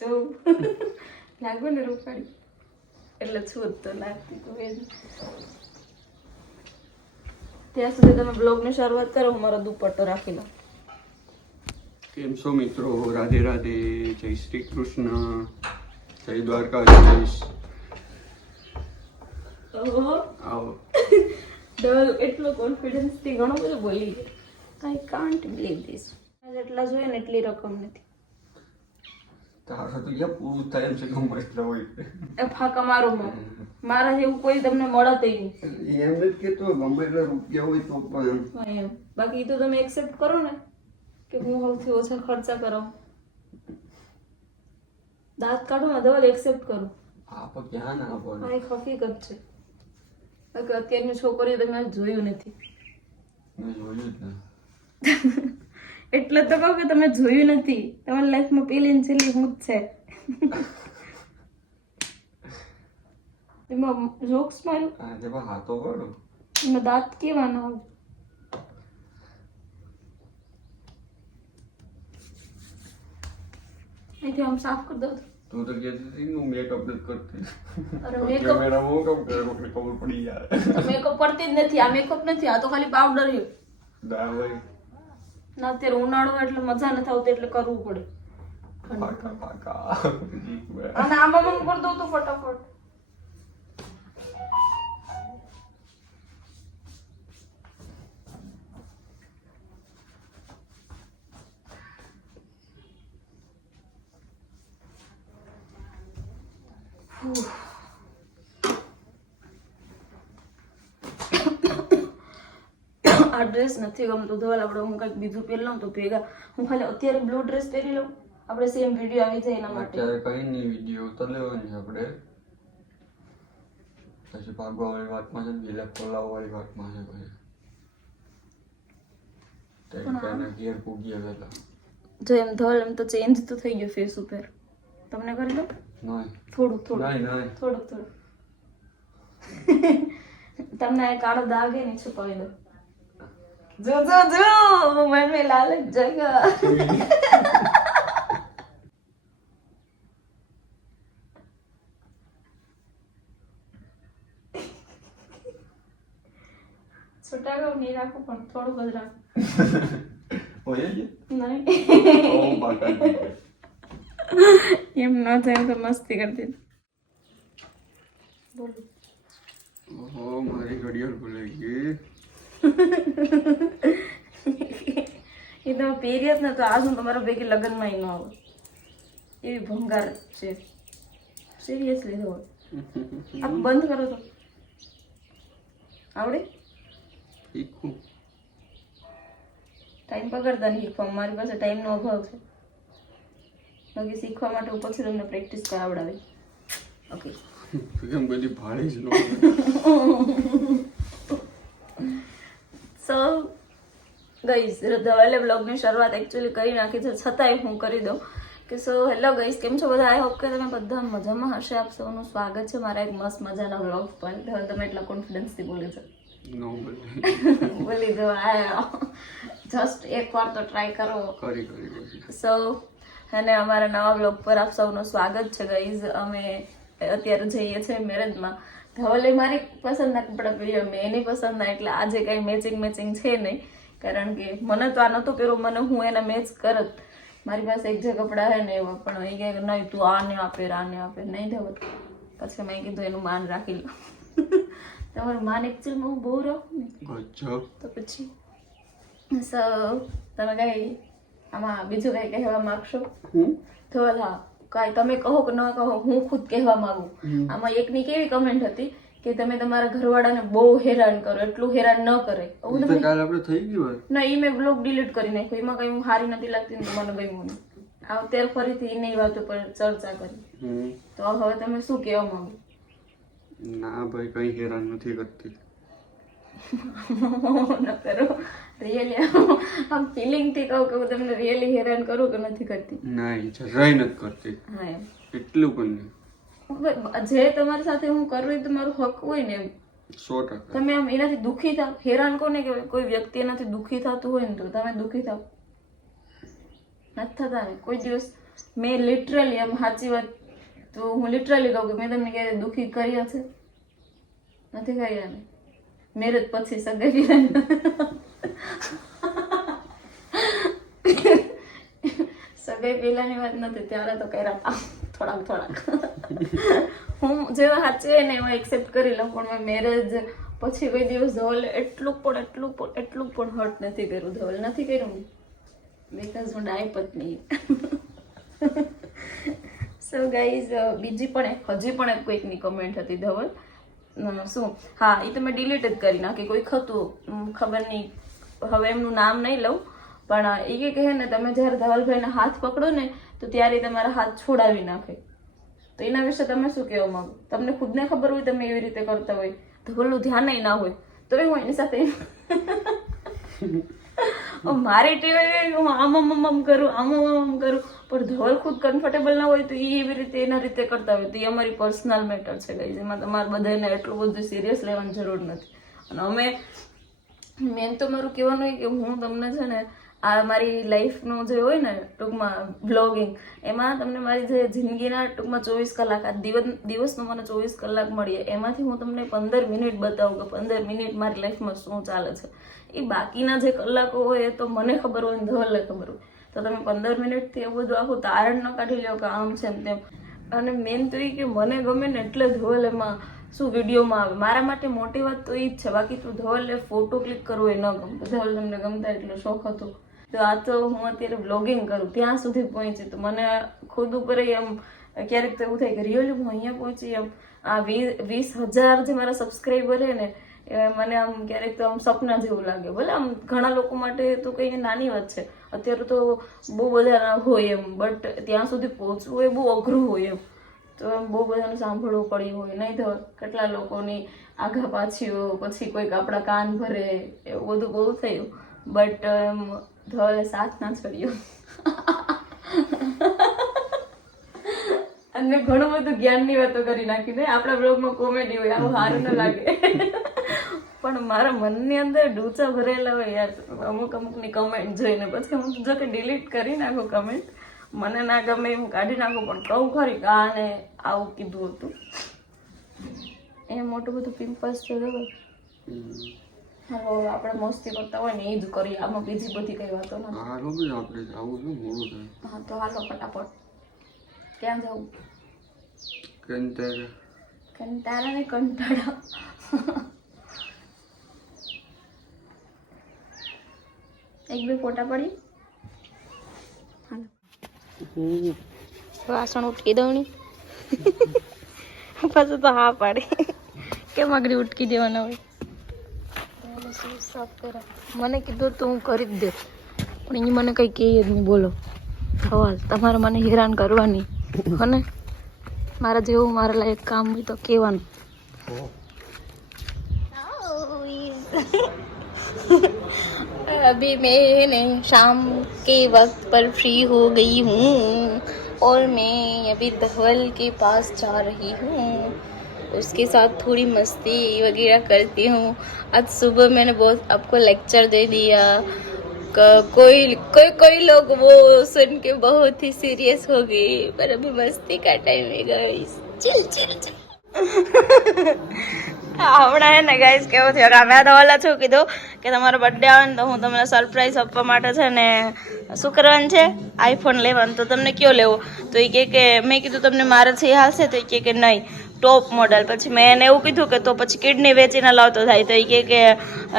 જો લાગુ ને રૂપાળી એટલે છું તો લાગતી તો એ ત્યાં સુધી તમે બ્લોગની શરૂઆત કરો. હું મારો દુપટ્ટો રાખી લઉં. કેમ છો મિત્રો? રાધે રાધે, જય શ્રી કૃષ્ણ, જય દ્વારકાધીશ. આવો ડલ એટલો કોન્ફિડન્સ થી ઘણું બધું બોલી ગઈ. I can't believe this. જેટલા જોઈએ ને એટલી રકમ નથી. તારા તો યા પૂરું થાય એમ છે કે મસ્ત હોય એ ફાકા મારો મારા જેવું કોઈ તમને મળત નહીં. એમ જ કે તો ગમે એટલા રૂપિયા હોય તો પણ એમ બાકી તો તમે એક્સેપ્ટ કરો ને કે હું સૌથી ઓછા ખર્ચા કરાવું. દાંત કાઢો ને ધવલ એક્સેપ્ટ કરું. આપ ક્યાં ના પડે. આ એક હકીકત છે. બાકી અત્યારની છોકરીઓ તમે જોયું નથી. મેં જોયું જ ને. એટલે તો કહું કે તમે જોયું નથી. તમારી લાઈફમાં પેલી ને છેલ્લી હું જ છે. એમાં જોક્સ માર્યું. હા તે પણ હાથો પડો. એમાં દાંત કેવા ના હોય. અહીંથી આમ સાફ કરી દો. તું તો કહેતી હતી હું મેકઅપ નથી કરતી. અરે મેકઅપ મેરા હું કેમ કરે કોઈને ખબર પડી જાય. મેકઅપ કરતી જ નથી. આ મેકઅપ નથી, આ તો ખાલી પાવડર છે. દા ભાઈ ના અત્યારે ઉનાળો એટલે મજા નથી આવતી એટલે કરવું પડે. પાકા પાકા અને આમાં મમ કરી દઉં તો ફટાફટ. આ ડ્રેસ નથી ગમતો ધોવાલ. આપણે હું કંઈક બીજું પહેરી લઉં તો ભેગા. હું ખાલી અત્યારે બ્લુ ડ્રેસ પહેરી લઉં. આપણે સેમ વિડીયો આવી જાય એના માટે. અત્યારે કઈ નહીં વિડીયો તો લેવાની છે આપણે. પછી ભાગવા વાળી વાતમાં છે ને બીજા ખોલાવા વાળી વાતમાં છે પછી. તેને ઘેર પૂગી ગયેલા. જો એમ ધોલ એમ તો ચેન્જ તો થઈ ગયો ફેસ ઉપર. તમને કરી દઉં નહીં થોડુંક થોડુંક નહીં થોડુંક થોડુંક. તમને આ કાળો દાગ હે ને છુપાવી દો. જો જો જો મન में लालच जगह. છોટા ગાવ નહીં રાખો પણ થોડુંક જ રાખો. હોય જ નહીં ઓ બાકા એમ ન થાય તો મસ્તી કરતી. બોલો. ઓહો મારી ઘડિયાળ ભૂલાઈ ગઈ. એ તમે પહેર્યા જ ને તો આજ હું તમારા ભેગી લગ્નમાં ન આવું. એવી ભંગાર છે સિરિયસલી. તો આપ બંધ કરો તો આવડે. શીખું ટાઈમ પકડતા નહીં શીખવા. મારી પાસે ટાઈમનો અભાવ છે. બાકી શીખવા માટે હું પછી તમને પ્રેક્ટિસ કરાવડાવી. ઓકે કેમ બધી ભાળી જ ન સો ગઈસ ધવલે બ્લોગની શરૂઆત એકચ્યુઅલી કરી નાખી છે છતાંય હું કરી દઉં કે સો હેલો ગઈસ, કેમ છો બધા? આઈ હોપ કે તમે બધા મજામાં હશે. આપ સૌનું સ્વાગત છે મારા એક મસ્ત મજાના બ્લોગ પર. ધવલ તમે એટલા કોન્ફિડન્સથી બોલી છો. બોલી દો જસ્ટ એકવાર તો ટ્રાય કરો. સો અને અમારા નવા બ્લોગ પર આપ સૌનું સ્વાગત છે ગઈઝ. અમે અત્યારે જઈએ છીએ મેરેજમાં. ધવલે મારી પસંદના કપડાં પહેર્યા, મેં એની પસંદના. એટલે આજે કઈ મેચિંગ છે નહીં, કારણ કે મને તો આ નહોતું પહેરવું. મને હું એના મેચ કરત. મારી પાસે એક જે કપડાં છે ને એવા, પણ એ કહે નહીં તું આને આપે નહીં ધવલ. પછી મેં કીધું એનું માન રાખી લો. તમારું માન એકચ્યુઅલમાં હું બહુ રાખું ને તો પછી તમે કઈ આમાં બીજું કઈ કહેવા માંગશો? ધવલ હા કાંઈ તમે કહો કે ન કહો, હું ખુદ કહેવા માંગુ. આમાં એકની કેવી કમેન્ટ હતી કે તમે તમારા ઘરવાળાને બહુ હેરાન કરો, એટલું હેરાન ન કરે. ના એ મેં બ્લોગ ડિલીટ કરી નાખ્યો. એમાં કઈ હું સારી નથી લાગતી ને મને ગમ્યું નહીં. અત્યારે ફરીથી એની વાતો પર ચર્ચા કરી. તો હવે તમે શું કહેવા માંગો? ના ભાઈ કઈ હેરાન નથી કરતી. ન કરો રિયલી. આમ ફિલિંગ થી કહું કે હું તમને રિયલી હેરાન કરું કે નથી કરતી? નહીં જરાય નથી કરતી. હા એમ એટલું પણ નહીં. જે તમારી સાથે હું કરું એ તમારું હક હોય ને. 100%. તમે આમ એનાથી દુઃખી થાવ. હેરાન કોને કહેવાય? કોઈ વ્યક્તિ એનાથી દુઃખી થતું હોય ને તો તમે દુઃખી થાવ. નથી થતા ને કોઈ દિવસ? મેં લિટરલી એમ સાચી વાત તો હું લિટરલી કહું કે મેં તમને ક્યારે દુઃખી કર્યા છે? નથી કર્યા ને. મેરેજ પછી સગાઈ સગાઈ પહેલાની વાત નથી, ત્યારે તો કર્યા હતા થોડાક હું જેવા સાચી હોય ને એવા એક્સેપ્ટ કરી લઉં, પણ મેં મેરેજ પછી કોઈ દિવસ ધવલ એટલું પણ હર્ટ નથી કર્યું. ધવલ નથી કર્યું બીકોઝ હું ડાય પત્ની. સો ગાઈઝ બીજી પણ હજી પણ એક કોઈકની કમેન્ટ હતી ધવલ શું, હા એ તો મેં ડિલીટ જ કરી નાખી. કોઈક હતું ખબર નહીં, હવે એમનું નામ નહીં લઉં, પણ એ કહે ને તમે જ્યારે ધવલભાઈના હાથ પકડો ને તો ત્યારે તમારા હાથ છોડાવી નાખે. તો એના વિશે તમે શું કહેવા માંગો? તમને ખુદને ખબર હોય તમે એવી રીતે કરતા હોય, ધવલનું ધ્યાન ના હોય તો હું એની સાથે મારી ટીવી હું આમ કરું પણ ધવલ ખુદ કમ્ફર્ટેબલ ના હોય તો એ એવી રીતે એના રીતે કરતા હોય તો એ અમારી પર્સનલ મેટર છે ગાઈઝ. એમાં તમારે બધાને એટલું બધું સિરિયસ લેવાની જરૂર નથી. અને અમે મેન તો મારું કહેવાનું હોય કે હું તમને છે ને આ મારી લાઈફનું જે હોય ને ટૂંકમાં બ્લોગિંગ, એમાં તમને મારી જે જિંદગીના ટૂંકમાં 24 કલાક આ દિવસનો મને 24 કલાક મળીએ એમાંથી હું તમને 15 મિનિટ બતાવું કે 15 મિનિટ મારી લાઈફમાં શું ચાલે છે. એ બાકીના જે કલાકો હોય એ તો મને ખબર હોય ને ધવલને ખબર હોય. તો તમે 15 મિનિટથી એવું બધું આખું તારણ ન કાઢી લો કે આમ છે ને તેમ. અને મેન તો એ કે મને ગમે ને એટલે ધવલ એમાં શું વિડીયોમાં આવે. મારા માટે મોટી વાત તો એ જ છે, બાકી તો ધવલ ફોટો ક્લિક કરવો એ ન ગમતો. ધવલ તમને ગમતા એટલો શોખ હતો. તો આ તો હું અત્યારે બ્લોગિંગ કરું ત્યાં સુધી પહોંચી તો મને ખુદ ઉપર એમ ક્યારેક તો એવું થાય કે રિયલી હું અહીંયા પહોંચી. એમ આ 20,000 જે મારા સબસ્ક્રાઈબર છે ને એ મને આમ ક્યારેક તો આમ સપના જેવું લાગે. ભલે આમ ઘણા લોકો માટે તો કંઈ નાની વાત છે, અત્યારે તો બહુ બધા હોય એમ, બટ ત્યાં સુધી પહોંચવું એ બહુ અઘરું હોય એમ. તો એમ બહુ બધાને સાંભળવું પડ્યું હોય નહીં તો કેટલા લોકોની આઘા પાછીઓ, પછી કોઈક આપણા કાન ભરે, એવું બધું બહુ થયું. બટ એમ ધવલે સાથ ના છોડ્યો અને ઘણું બધું જ્ઞાનની વાતો કરી નાખી ને. આપણા બ્લોગમાં કોમેડી હોય, આવું સારું ન લાગે પણ મારા મનની અંદર ડૂચા ભરેલા હોય યાર અમુકની કમેન્ટ જોઈને. પછી હું જો કે ડિલીટ કરી નાખું કમેન્ટ, મને ના ગમે હું કાઢી નાખું, પણ કહું ખરી કે આને આવું કીધું હતું. એ મોટું બધું પિમ્પલ્સ છે. હવે આપણે મસ્તી કરતા હોય ને એ જ કરીએ, આમાં બીજી બધી કઈ વાતો નથી. હા તો હાલો ફટાફટ. ક્યાં જવું? કંટાળા ને કંટાળા. એક બે ફોટા પડી. વાસણ ઉટકી દઉં ની પાછું તો હા પાડે કેમ આગળ ઉટકી દેવાના હોય. મને કીધું તો હું કરી જ દે, પણ એ મને કઈ કહે જ નહીં. બોલો સવાલ તમારે મને હેરાન કરવાની હને? મારા જેવું મારા લાયક કામ હોય તો કહેવાનું. अभी मैं शाम के वक्त पर फ्री हो गई हूँ और मैं अभी धवल के पास जा रही हूँ, उसके साथ थोड़ी मस्ती वगैरह करती हूँ. आज सुबह मैंने बहुत आपको लेक्चर दे दिया, कोई लोग वो सुन के बहुत ही सीरियस हो गए, पर अभी मस्ती का टाइम है गाइस. Chill chill chill. હમણાં હે ને ગાઈસ કેવું થયું કે મેં ધવલે શું કીધું કે તમારો બર્થડે આવે ને તો હું તમને સરપ્રાઈઝ આપવા માટે છે ને શું કરવાનું છે, આઈફોન લેવાનું. તો તમને કયો લેવો? તો એ કે મેં કીધું તમને મારે છે એ હાલશે? તો એ કે નહીં ટોપ મોડલ. પછી મેં એને એવું કીધું કે તો પછી કિડની વેચીને લાવતો થાય. તો એ કે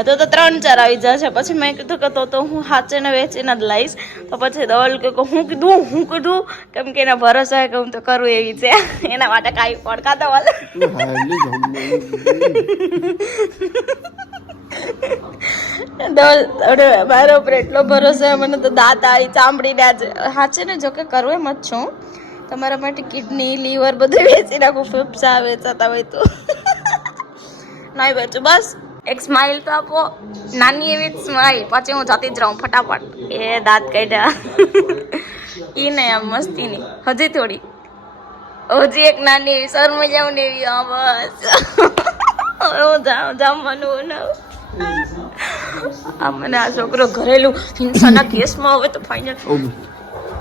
તો 3-4 આવી જશે. પછી મેં કીધું કે તો હું સાચીને વેચીને જ લાવીશ. તો પછી ધવલ કે હું કીધું કેમ કે એના ભરોસા કે હું તો કરું એવી છે, એના માટે કાંઈ પડકા ધવલ મારા ઉપર એટલો ભરોસો મને તો દાંત આવી ચામડીને જ સાચે ને. જો કે કરવું એમ જ છું તમારા માટે, કિડની લીવર બધું વેચી નાખું, ફેફસા વેચાતા હોય તો નહીં વેચું. બસ એક સ્માઈલ તો આપો, નાની એવી સ્માઈલ, પછી હું જતી જ રહું ફટાફટ. એ દાંત કાઢ્યા એ નહીં આમ મસ્તી નહીં, હજી થોડી હજી એક નાની એવી શરમાઈ જાઉં ને એવી. બસ હું જમવાનું બનાવું. મને આ છોકરો ઘરેલું હિંસાના કેસમાં હવે તો ફાઇનલ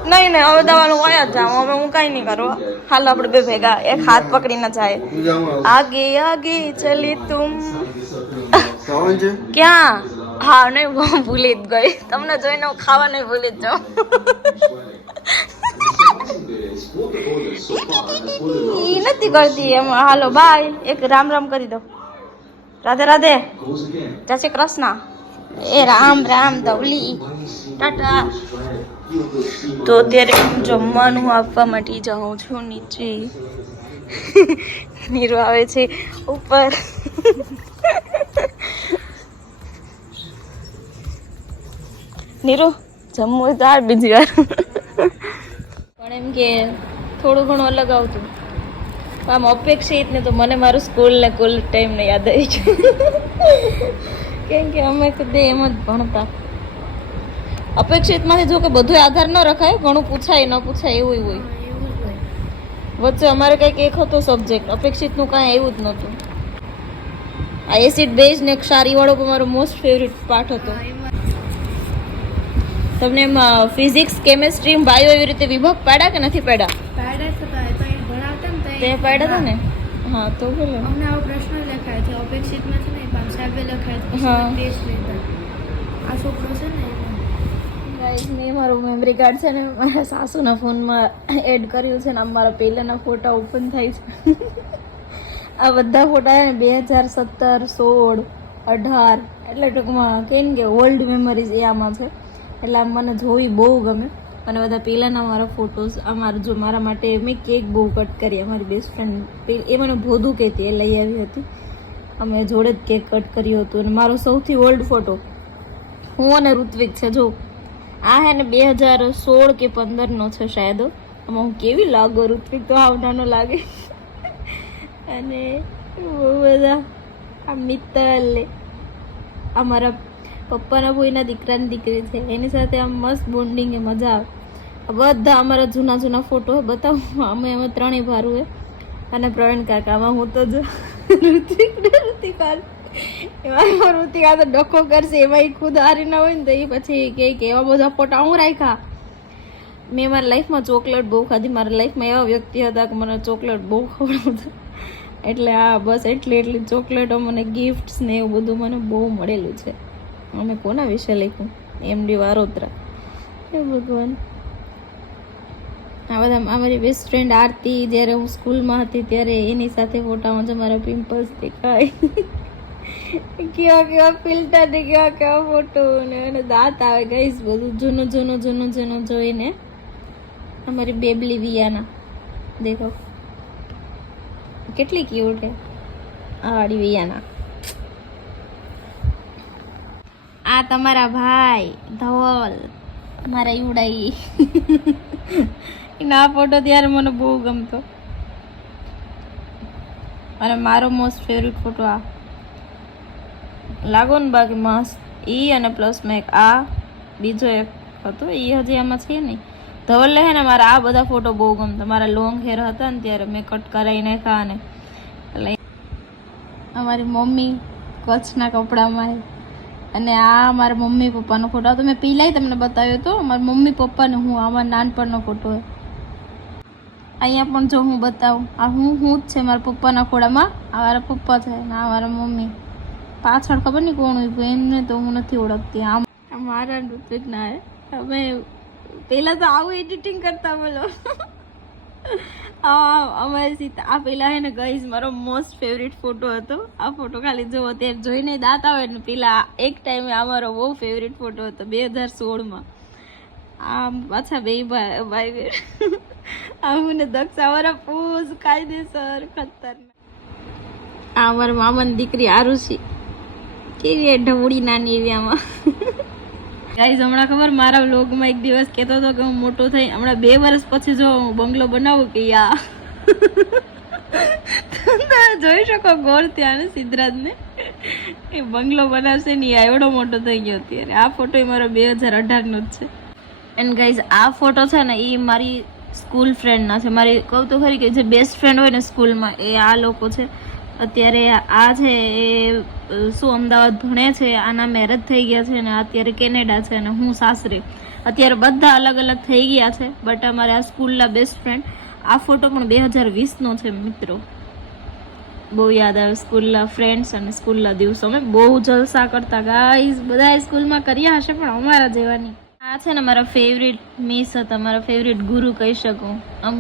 નહીં નહીં હવે દવાનું હોય જ જાઉં હવે હું કઈ નહીં કરું હાલ આપણે બે ભેગા એક હાથ પકડીને જાય આગે આગે ચલે તુમ ક્યાં હા નહીં હું ભૂલી જ ગઈ તમને જોઈને હું ખાવા નહીં ભૂલી જ જાઉં ઈ નથી કરતી એમ હાલો બાય એક રામ રામ કરી દો રાધે રાધે જય શ્રી કૃષ્ણ એ રામ રામ ધવલી ટાટા તો અત્યારે જમવાનું આપવા માટે જાઉં છું નીચે નીરો આવે છે ઉપર નીરો જમવું તો આ બીજી વાર પણ એમ કે થોડું ઘણું અલગ આવતું આમ અપેક્ષિત ને તો મને મારું સ્કૂલ ને કોલેજ ટાઈમ ને યાદ આવી ગયું કેમ કે અમે કદે એમ જ ભણતા અપેક્ષિતમાંથી જો કે બધું આધાર ન રખાય ઘણું પૂછાય ન પૂછાય એવું હોય વચ્ચે અમારે કંઈક એક હતો સબ્જેક્ટ અપેક્ષિતનું કાંઈ એવું જ નહોતું આ એસિડ બેઝ ને ક્ષારી વાળો પણ મારો મોસ્ટ ફેવરિટ પાર્ટ હતો તમને એમાં ફિઝિક્સ કેમેસ્ટ્રી બાયો એવી રીતે વિભાગ પાડ્યા કે નથી પાડ્યા તે પાડ્યા હતા ને હા તો બોલો અમને આવો પ્રશ્ન લખાય છે અપેક્ષિતમાં છે ને સાહેબે લખાય છે હા. ટેસ્ટ લેતા આ છોકરો છે ને ગાઈસ મેં મારું મેમરી કાર્ડ છે ને મારા સાસુના ફોનમાં એડ કર્યું છે ને આમ મારા પહેલાના ફોટા ઓપન થાય છે આ બધા ફોટા છે ને 2017 16 18 એટલે ટૂંકમાં કેમ કે ઓલ્ડ મેમરીઝ એ આમાં છે એટલે આમ મને જોઈ બહુ ગમે અને બધા પહેલાંના મારા ફોટોસ અમારું જો મારા માટે મેં કેક બહુ કટ કરી અમારી બેસ્ટ ફ્રેન્ડ એ મને ભોધું કહેતી એ લઈ આવી હતી અમે જોડે જ કેક કટ કર્યું હતું અને મારો સૌથી ઓલ્ડ ફોટો હું અને ઋત્વિક છે જો આ હે ને 2016 કે 15 છે શાયદ આમાં હું કેવી લાગો ઋત્વિક તો આવનાનો લાગે અને બહુ બધા આ મિત્તલ આ મારા પપ્પાના ભાઈના દીકરાની દીકરી છે એની સાથે આમ મસ્ત બોન્ડિંગ એ મજા આવે બધા અમારા જૂના જૂના ફોટો બતાવું અમે એમાં ત્રણેય ભારું હોય અને પ્રવીણ કાકામાં હું તો જો ઋતિકા એમાં ઋતિકા તો ડખો કરશે એમાં એ ખુદ હારી ના હોય ને તો એ પછી કે એવા બધા ફોટા હું રાખ્યા મેં મારા લાઈફમાં ચોકલેટ બહુ ખાધી મારા લાઈફમાં એવા વ્યક્તિ હતા કે મને ચોકલેટ બહુ ખવડાવતા એટલે આ બસ એટલી ચોકલેટો મને ગિફ્ટ્સ ને એવું બધું મને બહુ મળેલું છે અમે કોના વિશે લખ્યું એમડી વારોતરા એ ભગવાન આ બધા અમારી બેસ્ટ ફ્રેન્ડ આરતી જ્યારે હું સ્કૂલમાં હતી ત્યારે એની સાથે ફોટામાં જ મારા પિમ્પલ્સ દેખાય કેવા ફિલ્ટર ને કેવા ફોટો ને દાંત આવે ગઈશ બધું જૂનું જોઈને અમારી બેબલી વિયાના દેખો કેટલી ક્યુટ હે આ વાળી વિયાના આ તમારા ભાઈ ધવલ મારા ઈવડાઈ એના ફોટો ત્યારે મને બહુ ગમતો અને મારો મોસ્ટ ફેવરિટ ફોટો આ લાગો ને બાકી મસ્ત ઈ અને પ્લસમાં એક આ બીજો એક હતો એ હજી આમાં છે નહીં ધવલ હે ને મારા આ બધા ફોટો બહુ ગમતા મારા લોંગ હેર હતા ને ત્યારે મેં કટ કરાવી નાખ્યા ને એટલે અમારી મમ્મી કચ્છના કપડામાં અને આ મારા મમ્મી પપ્પાનો ફોટો તો મેં પહેલાંય તમને બતાવ્યો હતો મારા મમ્મી પપ્પાને હું આમાં નાનપણનો ફોટો હોય અહીંયા પણ જો હું બતાવું આ હું જ છે મારા પપ્પાના ખોડામાં આ મારા પપ્પા છે ને આ મારા મમ્મી પાછળ ખબર નહીં કોણ હોય એમને તો હું નથી ઓળખતી આમ મારા ઋત્વિકના અમે પહેલાં તો આવું એડિટિંગ કરતા બોલો અમારી સીતા આ પેલા હે ને ગાઈઝ મારો મોસ્ટ ફેવરિટ ફોટો હતો આ ફોટો ખાલી જો અત્યારે જોઈને દાંત આવે ને પેલા એક ટાઈમે આ મારો બહુ ફેવરિટ ફોટો હતો 2016 આ પાછા બે ભાઈ આ હું ને દક્ષ અમારા પૂજ કાયદેસર ખતરનાક આ અમારા મામાની દીકરી આરુષી કેવી ઢવડી નાની એવી આમાં ગાઈઝ હમણાં ખબર મારા વ્લોગમાં એક દિવસ કહેતો હતો કે હું મોટો થઈ હમણાં 2 વર્ષ પછી જો હું બંગલો બનાવું કે યા જોઈ શકો ગોળ ત્યાં ને સિદ્ધરાજને એ બંગલો બનાવશે ને યા એવડો મોટો થઈ ગયો અત્યારે આ ફોટો મારો 2018 નો જ છે એન્ડ ગાઈઝ આ ફોટો છે ને એ મારી સ્કૂલ ફ્રેન્ડના છે મારી કહું તો ખરી કે જે બેસ્ટ ફ્રેન્ડ હોય ને સ્કૂલમાં એ આ લોકો છે અત્યારે આ છે એ શું અમદાવાદ ભણે છે, આના મેરેજ થઈ ગયા છે અને અત્યારે કેનેડા છે અને હું સાસરે. અત્યારે બધા અલગ અલગ થઈ ગયા છે, બટ અમારે આ સ્કૂલના બેસ્ટ ફ્રેન્ડ. આ ફોટો પણ 2020નો છે મિત્રો. બહુ યાદ આવે સ્કૂલના ફ્રેન્ડ્સ અને સ્કૂલના દિવસો. અમે બહુ જલસા કરતા ગાઈઝ, બધા સ્કૂલમાં કર્યા હશે પણ અમારા જેવા નહીં. આ છે ને મારા ફેવરિટ મિસ હતા, મારા ફેવરિટ ગુરુ કહી શકું. આમ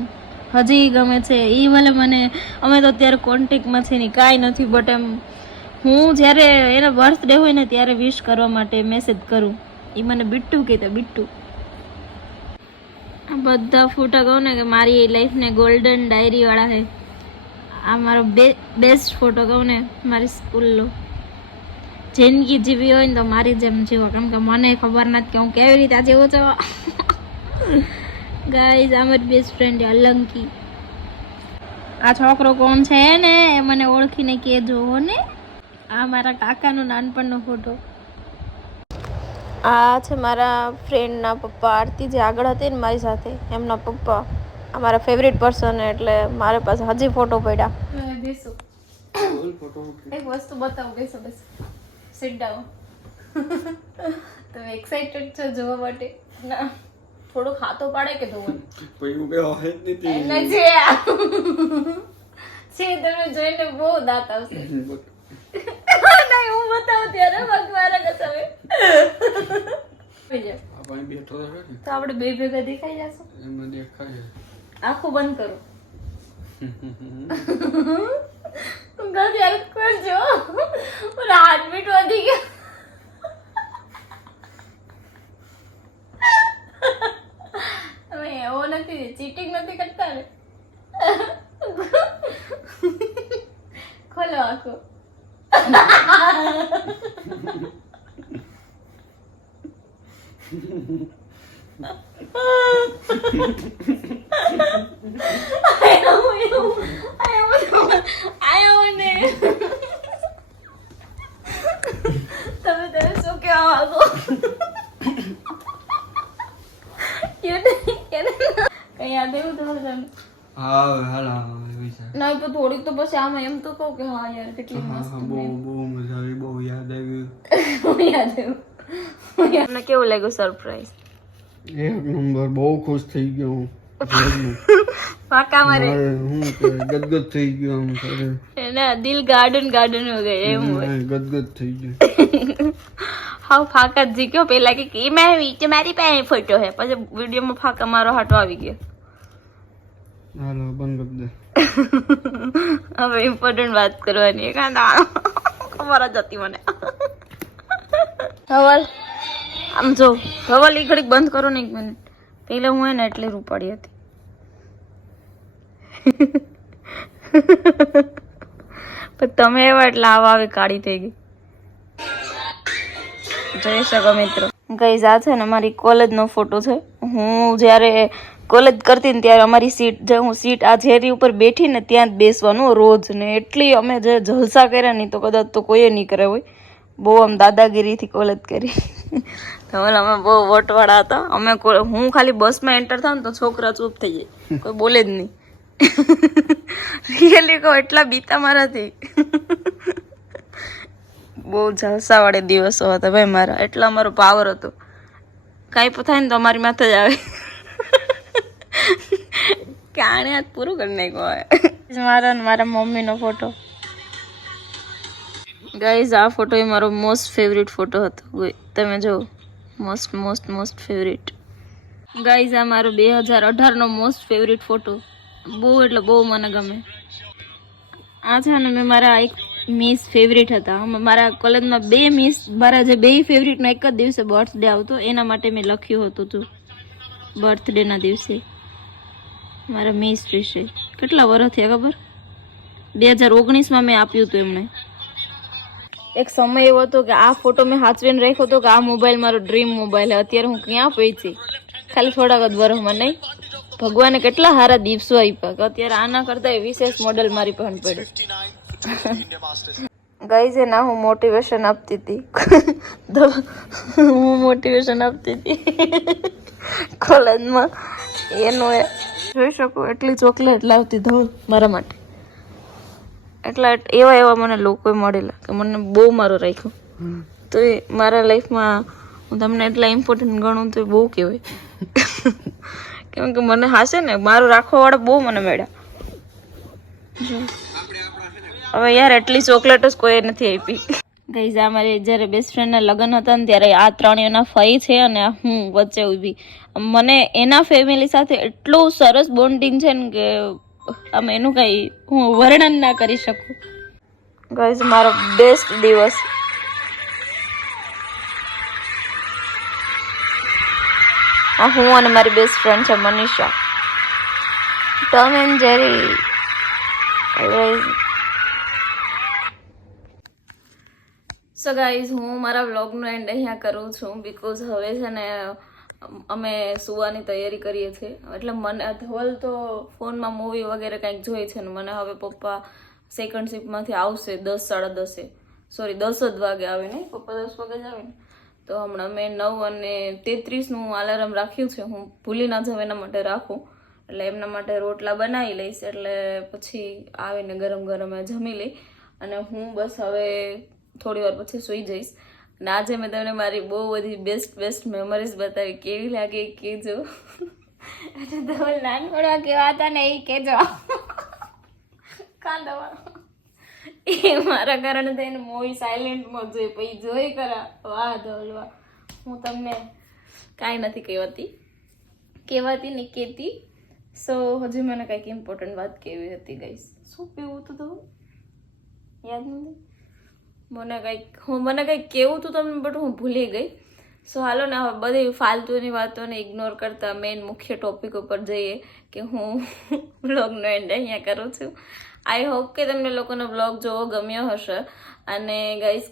હજી ગમે છે એ ભલે મને, અમે તો અત્યારે કોન્ટેક્ટમાં છે ને કાંઈ નથી, બટ એમ હું જ્યારે એનો બર્થડે હોય ને ત્યારે વિશ કરવા માટે મેસેજ કરું. એ મને બિટ્ટુ કહેતા, બિટ્ટુ. આ બધા ફોટા કહું ને કે મારી લાઈફને ગોલ્ડન ડાયરી વાળા છે. આ મારો બેસ્ટ ફોટો કહું ને મારી સ્કૂલનો. જિંદગી જીવી હોય ને તો મારી જેમ જીવો, કેમ કે મને ખબર નથી કે હું કેવી રીતે જીવું છું. ગાઈઝ આ મારી બેસ્ટ ફ્રેન્ડ અલંકી. આ છોકરો કોણ છે ને એ મને ઓળખીને કહેજો ને. આ મારા કાકાનો નાનપણનો ફોટો. આ છે મારા ફ્રેન્ડના પપ્પા, આરતી જે આગળ હતી ને મારી સાથે, એમના પપ્પા. અમારા ફેવરિટ પર્સન, એટલે મારી પાસે હજી ફોટો પડ્યા. બેસો, એક વસ્તુ બતાવું. બેસો બેસો, સિટ ડાઉન. તમે એક્સાઇટેડ છો જોવા માટે? ના, થોડુંક હાથો પાડે કે ધોવાનું પૈયું કે હે જ નથી. એને છે તમે જોઈને બહુ દાંત આવશે. નહીં હું બતાવું ત્યારે ભગવાન કસાવે. આપણે બેઠો રહે ને તો આપણે બે ભેગા દેખાઈ જશું. એમાં દેખાય. આંખો બંધ કરો. ગલતી હાલત કરજો. ઓલા હાર્ટબીટ વધી ગયા. તમે એવો નથી, ચીટિંગ નથી કરતા ને? ખોલો આંખો. તમે શું કહેવા માંગો? કઈ યાદ આવ્યું તમને? હા હાલ ના તો થોડીક તો પછી આમાં એમ તો કહું કે હા યાર કેટલી મસ્ત. બહુ મજા આવી, બહુ યાદ આવ્યું. યાદ આવ્યું. તમને કેવું લાગ્યું સરપ્રાઈઝ? એક નંબર, બહુ ખુશ થઈ ગયો હું. પાકા મારે હું ગદગદ થઈ ગયો આમ કરે. એના દિલ ગાર્ડન ગાર્ડન હો ગયે એમ હોય. ગદગદ થઈ ગયો. હા ફાકા જી ગયો. પેલા કે મેં વીચે મારી પાસે ફોટો હે, પછી વિડીયોમાં ફાકા મારો હાટો આવી ગયો. હાલો બંધ કરી દે. હવે ઇમ્પોર્ટન્ટ વાત કરવાની કાંદા ખબર જ હતી મને. ધવલ આમ જો, ધવલ એ ઘડીક બંધ કરો ને 1 મિનિટ. પેલા હું એને એટલે રૂપાડી હતી. પણ તમે એવા એટલે આવા આવી કાળી થઈ ગઈ. જોઈ શકો મિત્રો. ગઈઝ આ છે ને મારી કોલેજનો ફોટો છે. હું જ્યારે કોલેજ કરતી ને ત્યારે અમારી સીટ, જે હું સીટ આ જેરી ઉપર બેઠી ને ત્યાં જ બેસવાનું રોજ. ને એટલી અમે જે જલસા કર્યા નહીં તો કદાચ તો કોઈએ નહીં કરે હોય. બહુ આમ દાદાગીરીથી કોલેજ કરી. ધવલ અમે બહુ વટવાળા હતા. અમે હું ખાલી બસમાં એન્ટર થાવ ને તો છોકરા ચૂપ થઈ જાય, કોઈ બોલે જ નહીં. રિયલી કહો એટલા બીતા મારાથી. બહુ જલસાવાળે દિવસો હતા ભાઈ મારા. એટલા અમારો પાવર હતો. કાંઈ પણ થાય ને તો અમારી માથે જ આવે કે આણે હાથ પૂરું કરી નાખ્યો. મારા ને મારા મમ્મીનો ફોટો. ગાઈઝ આ ફોટો એ મારો મોસ્ટ ફેવરિટ ફોટો હતો. તમે જો, મોસ્ટ ફેવરિટ. ગાઈઝ આ મારો 2018નો મોસ્ટ ફેવરિટ ફોટો. બહુ એટલે બહુ મને ગમે. આ છે ને મેં મારા એક મિસ ફેવરિટ હતા. મારા કોલેજમાં 2 મિસ, મારા જે 2 ફેવરિટનો એક જ દિવસે બર્થડે આવતો, એના માટે મેં લખ્યું હતું તું બર્થડેના દિવસે મારા મિસ વિશે. કેટલા વર્ષ થયા ખબર? 2019માં મેં આપ્યું હતું એમને. એક સમય એવો હતો કે આ ફોટો મેં સાચવીને રાખ્યો હતો કે આ મોબાઈલ મારો ડ્રીમ મોબાઈલ છે. અત્યારે હું ક્યાં પહોંચી, ખાલી થોડાક જ વર્ષમાં. નહીં, ભગવાને કેટલા સારા દિવસો આપ્યા કે અત્યારે આના કરતા વિશેષ મોડેલ મારી પાસે પડ્યું. ગાઈઝ ના હું મોટિવેશન આપતી હતી. હું મોટિવેશન આપતી હતી કોલેજમાં. એનું એ જોઈ શકો એટલી ચોકલેટ લાવતી ધોળ મારા માટે. એટલા એવા મને લોકો મળેલા કે મને બહુ મારું રાખ્યું. તો એ મારા લાઈફમાં હું તમને એટલા ઇમ્પોર્ટન્ટ ગણું તો એ બહુ કહેવાય. કેમ કે મને હાશે ને મારું રાખવાવાળા બહુ મને મળ્યા. હવે યાર એટલી ચોકલેટ જ કોઈ નથી આપી. ગઈઝ આ મારી જ્યારે બેસ્ટ ફ્રેન્ડના લગ્ન હતા ને ત્યારે આ ત્રણેયના ફઈ છે અને હું વચ્ચે ઊભી. મને એના ફેમિલી સાથે એટલું સરસ બોન્ડિંગ છે ને કે આમ એનું કંઈ હું વર્ણન ના કરી શકું. ગઈઝ મારો બેસ્ટ દિવસ. આ હું અને મારી બેસ્ટ ફ્રેન્ડ છે Manisha. Tom and Jerry. So guys હું મારા વ્લોગનો એન્ડ અહીંયા કરું છું બિકોઝ હવે છે ને અમે સુવાની તૈયારી કરીએ છીએ. એટલે મને ધવલ તો ફોનમાં મૂવી વગેરે કંઈક જોઈએ છે ને મને હવે પપ્પા સેકન્ડ શિફ્ટમાંથી આવશે 10:30 સોરી 10 જ વાગે આવે ને પપ્પા 10 વાગે જ આવે ને. તો હમણાં મેં 9:33નું અલાર્મ રાખ્યું છે. હું ભૂલી ના જાઉં એના માટે રાખું. એટલે એમના માટે રોટલા બનાવી લઈશ એટલે પછી આવીને ગરમ ગરમ જમી લઈ અને હું બસ હવે થોડી વાર પછી સૂઈ જઈશ. અને આજે મેં તમને મારી બહુ બધી બેસ્ટ મેમરીઝ બતાવી. કેવી લાગે એ કહેજો. એટલે ધવલ નાનપણમાં કેવા હતા ને એ કહેજો. કાંદવા એ મારા કારણે થઈને મૂવી સાયલેન્ટમાં જોઈ પછી જોઈ કરા. વાહ ધવલ વાહ. હું તમને કાંઈ નથી કહેવાતી ને કહેતી. સો હજી મને કંઈક ઇમ્પોર્ટન્ટ વાત કેવી હતી ગાઈસ. શું કેવું હતું તો યાદ નથી. મને કંઈક કેવું હતું તમને બટ હું ભૂલી ગઈ. સો હાલો ને હવે બધી ફાલતુની વાતોને ઇગ્નોર કરતા મેઇન મુખ્ય ટોપિક ઉપર જઈએ કે હું બ્લોગનો એન્ડ અહીંયા કરું છું. આઈ હોપ કે તમને લોકોનો બ્લોગ જોવો ગમ્યો હશે અને ગાઈસ